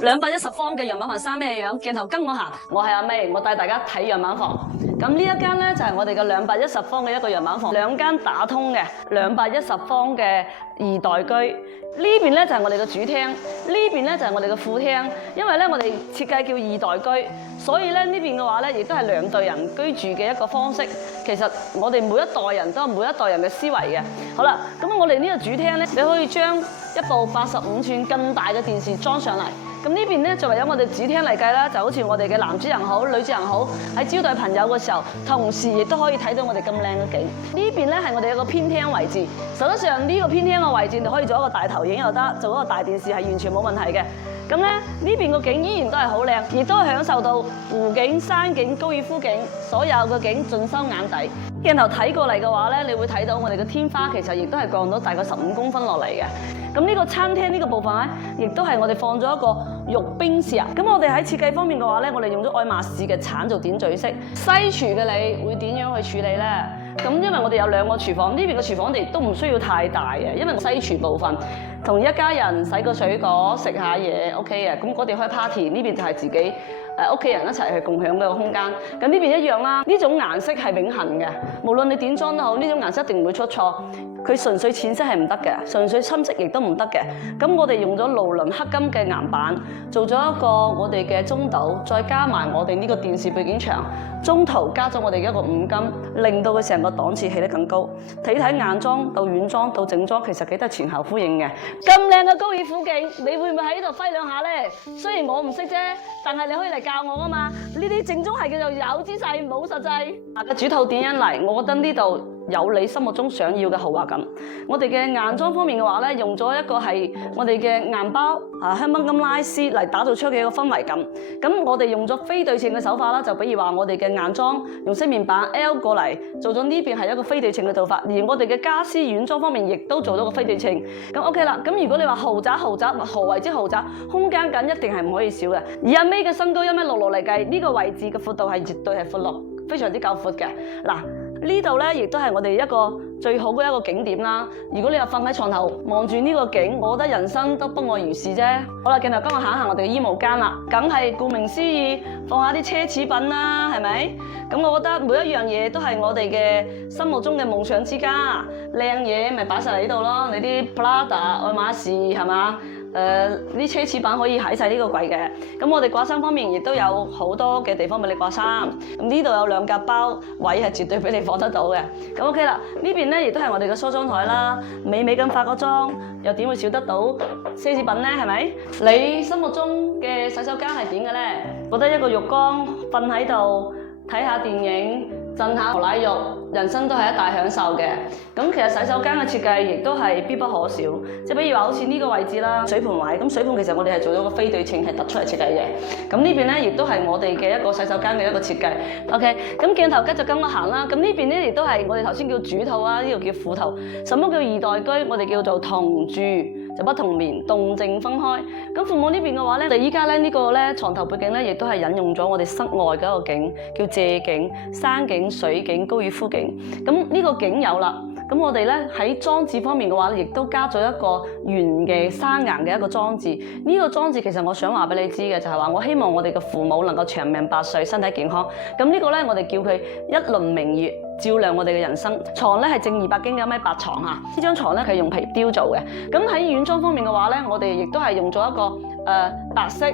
210方嘅樣板房生咩樣？鏡頭跟我行，我係阿 May， 我帶大家睇樣板房。咁呢一間咧就係我哋嘅210方嘅一個樣板房，2間打通嘅210方嘅2代居。呢邊咧就係我哋嘅主廳，呢邊咧就係我哋嘅副廳。因為咧我哋設計叫2代居，所以咧呢邊嘅話咧亦都係2代人居住嘅一個方式。其實我哋每一代人都有每一代人嘅思維嘅。好啦，咁我哋呢個主廳咧，你可以將一部85寸更大嘅電視裝上嚟。咁呢邊咧，作為有我哋主廳嚟計啦，就好似我哋嘅男主人好、女主人好，喺招待朋友嘅時候，同時亦都可以睇到我哋咁靚嘅景。呢邊咧係我哋一個偏廳位置，實質上呢個偏廳嘅位置，你可以做一個大投影又得，做一個大電視係完全冇問題嘅。咁咧呢邊個景依然都係好靚，亦都享受到湖景、山景、高爾夫景，所有嘅景盡收眼底。鏡頭睇過嚟嘅話咧，你會睇到我哋嘅天花其實亦都係降到大概15公分落嚟嘅。咁呢個餐廳呢個部分咧，亦都係我哋放咗一個玉冰石。咁我哋喺設計方面嘅話咧，我哋用咗愛馬仕嘅橙做點綴式。西廚嘅你會點樣去處理咧？咁因為我哋有2個廚房，呢邊嘅廚房我哋都唔需要太大嘅，因為西廚部分同一家人洗個水果食下嘢 OK 嘅。咁我哋開 party 呢邊就係自己屋企人一齊去共享嘅個空間。咁呢邊一樣啦，呢種顏色係永恆嘅，無論你點裝都好，呢種顏色一定唔會出錯。佢純粹淺色係唔得嘅，純粹深色亦都唔得嘅。咁我哋用咗勞倫黑金嘅岩板，做咗一個我哋嘅中島，再加埋我哋呢個電視背景牆，中途加咗我哋一個五金，令到佢成個檔次起得更高。睇硬裝到軟裝到整裝，其實幾得前後呼應嘅。咁靚嘅高爾夫景，你會唔會喺度揮兩下咧？雖然我唔識啫，但係你可以嚟教我噶嘛。呢啲正宗係叫做有姿勢冇實際。個主套點樣嚟？我覺得呢度有你心目中想要嘅豪華感。我哋嘅硬裝方面嘅話咧，用咗一個係我哋嘅硬包香檳金拉絲嚟打造出嘅一個氛圍感。咁我哋用咗非對稱嘅手法啦，就比如話我哋嘅硬裝用飾面板 L 過嚟做咗呢邊係一個非對稱嘅做法，而我哋嘅家私軟裝方面亦都做咗個非對稱。咁 OK 啦。咁如果你話豪宅，何為之豪宅？空間感一定係唔可以少嘅。而阿 May 嘅身高1.66米嚟計，呢個位置嘅闊度係絕對係闊落，非常之夠闊嘅。嗱。呢度咧，亦都係我哋一個最好嘅一個景點啦。如果你又瞓喺床頭望住呢個景，我覺得人生都不外如是啫。好啦，鏡頭今日行我哋嘅衣帽間啦，梗係顧名思義放下啲奢侈品啦，係咪？咁我覺得每一樣嘢都係我哋嘅心目中嘅夢想之家。靚嘢咪擺晒嚟呢度咯，你啲 Prada、愛馬仕係嘛？啲奢侈品可以喺晒呢個櫃嘅。咁我哋掛衫方面亦都有好多嘅地方俾你掛衫。咁呢度有2格包位係絕對俾你放得到嘅。咁 OK 啦，呢邊咧亦都係我哋嘅梳妝台啦，美美咁化個妝，又點會少得到奢侈品咧？係咪？你心目中嘅洗手間係點嘅咧？覺得一個浴缸瞓喺度睇下電影，浸下牛奶浴，人生都係一大享受嘅。咁其實洗手間嘅設計亦都係必不可少，即係比如話好似呢個位置啦，水盆位。咁水盆其實我哋係做咗個非對稱，係突出嚟設計嘅。咁呢邊咧亦都係我哋嘅一個洗手間嘅一個設計。OK， 咁鏡頭繼續跟我行啦。咁呢邊咧亦都係我哋頭先叫主套啦，呢度叫副套。什麼叫2代居？我哋叫做同住就不同眠，動靜分開。咁父母呢邊嘅話咧，我哋依家咧呢個咧床頭背景咧，亦都係引用咗我哋室外嘅一個景，叫借景、山景、水景、高爾夫景。咁呢個景有啦。咁我哋咧喺裝置方面嘅話咧，亦都加咗一個圓嘅生硬嘅一個裝置。呢個裝置其實我想話俾你知嘅就係話，我希望我哋嘅父母能夠長命百歲、身體健康。咁呢個咧我哋叫佢一輪明月，照亮我哋嘅人生。床咧係正200斤嘅1米8床嚇，呢張床咧係用皮雕做嘅。咁喺軟裝方面嘅話咧，我哋亦都係用咗一個白色、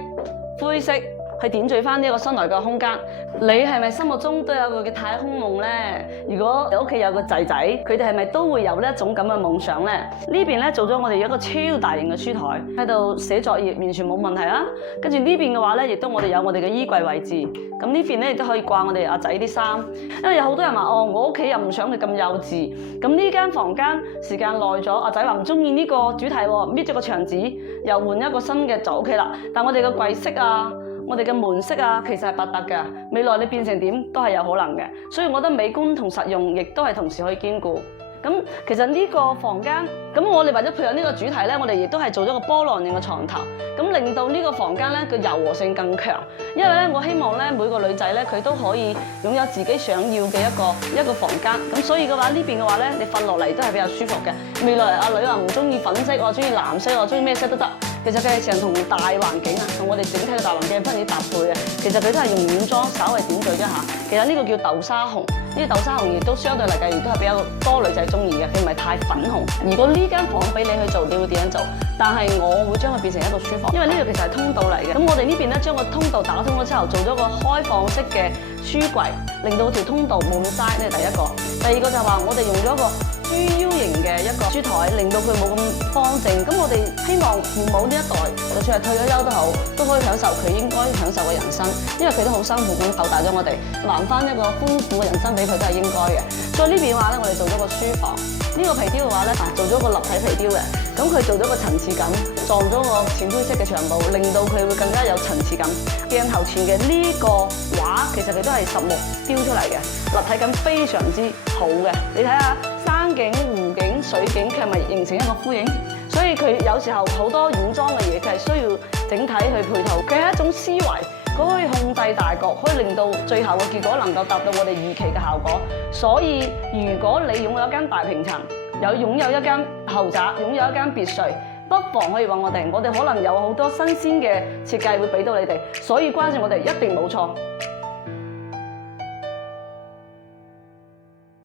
灰色。去點綴翻呢個室內嘅空間。你係咪心目中都有個嘅太空夢咧？如果你屋企有個仔仔，佢哋係咪都會有呢一種咁嘅夢想咧？呢邊咧做咗我哋一個超大型嘅書台，喺度寫作業完全冇問題啦。跟住呢邊嘅話咧，亦都我哋有我哋嘅衣櫃位置。咁呢邊咧亦都可以掛我哋阿仔啲衫。因為有好多人話我屋企又唔想佢咁幼稚。咁呢間房間時間耐咗，阿仔話唔中意呢個主題喎，搣咗個牆紙，又換一個新嘅就 OK 啦。但我哋嘅櫃飾啊，我哋嘅門飾啊，其實係百搭嘅，未來你變成點都係有可能嘅，所以我覺得美觀同實用亦都係同時可以兼顧。咁其實呢個房間，咁我哋為咗配合呢個主題咧，我哋亦都係做咗個波浪形嘅床頭，咁令到呢個房間咧嘅柔和性更強。因為咧，我希望咧每個女仔咧佢都可以擁有自己想要嘅一個房間。咁所以嘅話呢邊嘅話咧，你瞓落嚟都係比較舒服嘅。未來阿女話唔中意粉色，我中意藍色，我中意咩色都得。其實佢係成同大環境啊，同我哋整體嘅大環境分別搭配嘅。其實佢都係用軟裝稍微點綴一下。其實呢個叫豆沙紅，呢個豆沙紅亦都相對嚟計，亦都係比較多女仔中意嘅，佢唔係太粉紅。如果呢間房俾你去做，你會點樣做？但係我會將佢變成一個書房，因為呢度其實係通道嚟嘅。咁我哋呢邊咧將個通道打通咗之後，做咗個開放式嘅書櫃，令到條通道冇咁嘥。呢係第一個。第二個就係話我哋用咗個豬腰型嘅一個書台，令到佢冇咁方正。咁我哋希望父母呢一代，就算係退咗休都好，都可以享受佢應該享受嘅人生。因為佢都好辛苦咁湊大咗我哋，還翻一個豐富嘅人生俾佢都係應該嘅。所以呢邊嘅話咧，我哋做咗個書房。呢個皮雕嘅話咧，做咗個立體皮雕嘅，咁佢做咗個層次感，撞咗個淺灰色嘅牆布，令到佢會更加有層次感。鏡頭前嘅呢個畫，其實佢都係實木雕出嚟嘅，立體感非常之好嘅。你睇下山景、湖景、水景，佢係咪形成一個呼應？所以佢有時候好多軟裝嘅嘢，佢係需要整體去配套。佢係一種思維。佢可以控制大局，可以令到最後嘅結果能夠達到我哋預期嘅效果。所以如果你擁有一間大平層，擁有一間豪宅，擁有一間別墅，不妨可以揾我哋可能有好多新鮮嘅設計會俾到你哋。所以關注我哋一定冇錯。